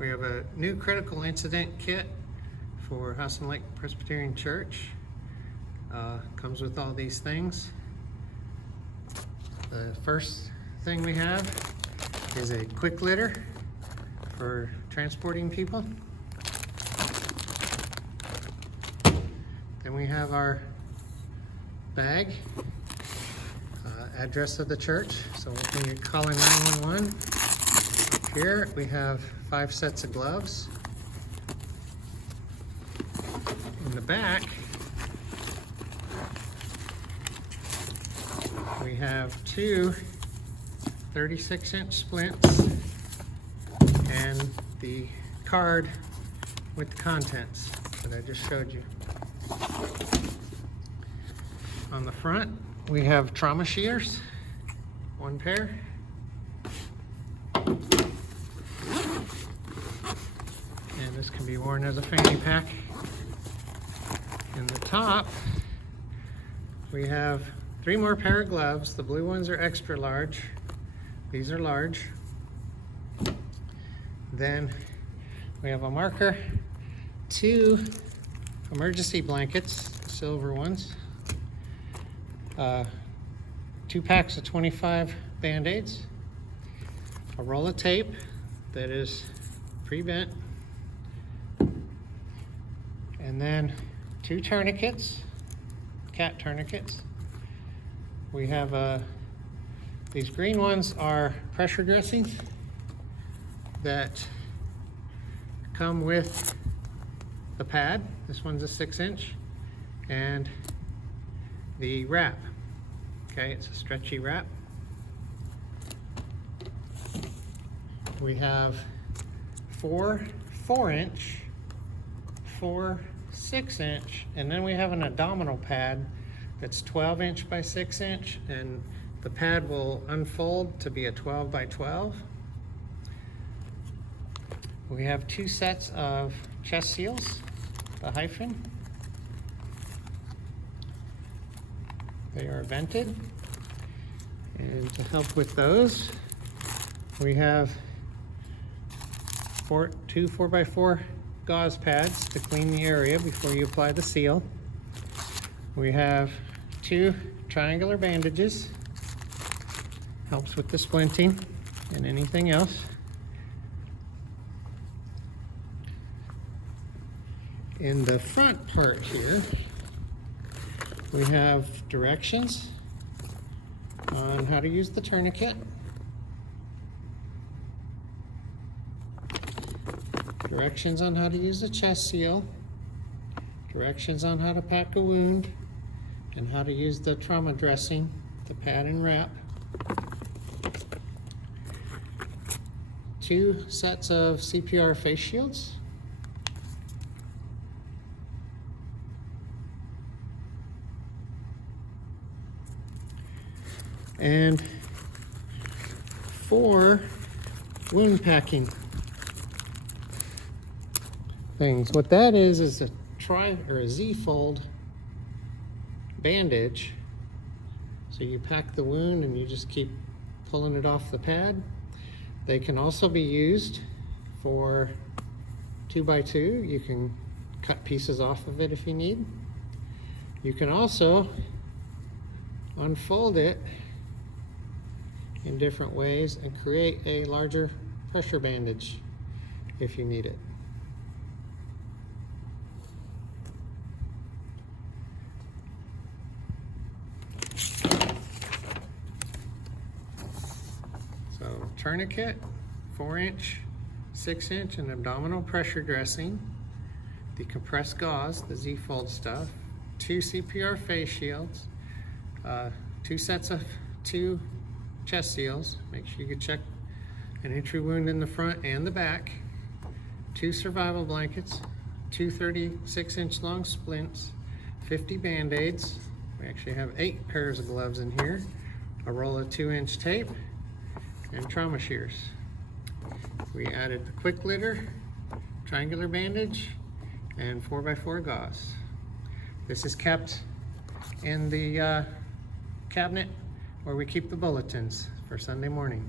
We have a new critical incident kit for Hudson Lake Presbyterian Church. Comes with all these things. The first thing we have is a QuikLitter for transporting people. Then we have our bag, address of the church. So when you're calling 911, here we have 5 sets of gloves. In the back, we have 2 36-inch splints and the card with the contents that I just showed you. On the front, we have trauma shears, 1 pair. And this can be worn as a fanny pack. In the top, we have 3 more pair of gloves. The blue ones are extra large. These are large. Then we have a marker, 2 emergency blankets, silver ones, 2 packs of 25 band-aids, a roll of tape that is pre-bent, and then 2 tourniquets, cat tourniquets. We have these green ones are pressure dressings that come with the pad. This one's a 6-inch, and the wrap. Okay, it's a stretchy wrap. We have 4 4-inch, 4 6-inch, and then we have an abdominal pad that's 12-inch by 6-inch, and the pad will unfold to be a 12 by 12. We have 2 sets of chest seals, the hyphen. They are vented. And to help with those, we have 2 4x4 gauze pads to clean the area before you apply the seal. We have 2 triangular bandages, helps with the splinting and anything else. In the front part here, we have directions on how to use the tourniquet, directions on how to use the chest seal, directions on how to pack a wound, and how to use the trauma dressing, the pad and wrap. 2 sets of CPR face shields. And 4 wound packing things. What that is a a Z-fold bandage. So you pack the wound and you just keep pulling it off the pad. They can also be used for 2x2. You can cut pieces off of it if you need. You can also unfold it in different ways and create a larger pressure bandage if you need it. So tourniquet, 4-inch, 6-inch, and abdominal pressure dressing, the compressed gauze, the Z-fold stuff, 2 CPR face shields, 2 sets of 2 chest seals. Make sure you can check an entry wound in the front and the back. 2 survival blankets, 2 36-inch long splints, 50 band-aids. We actually have 8 pairs of gloves in here, a roll of 2-inch tape, and trauma shears. We added the QuikLitter, triangular bandage, and 4x4 gauze. This is kept in the cabinet where we keep the bulletins for Sunday morning.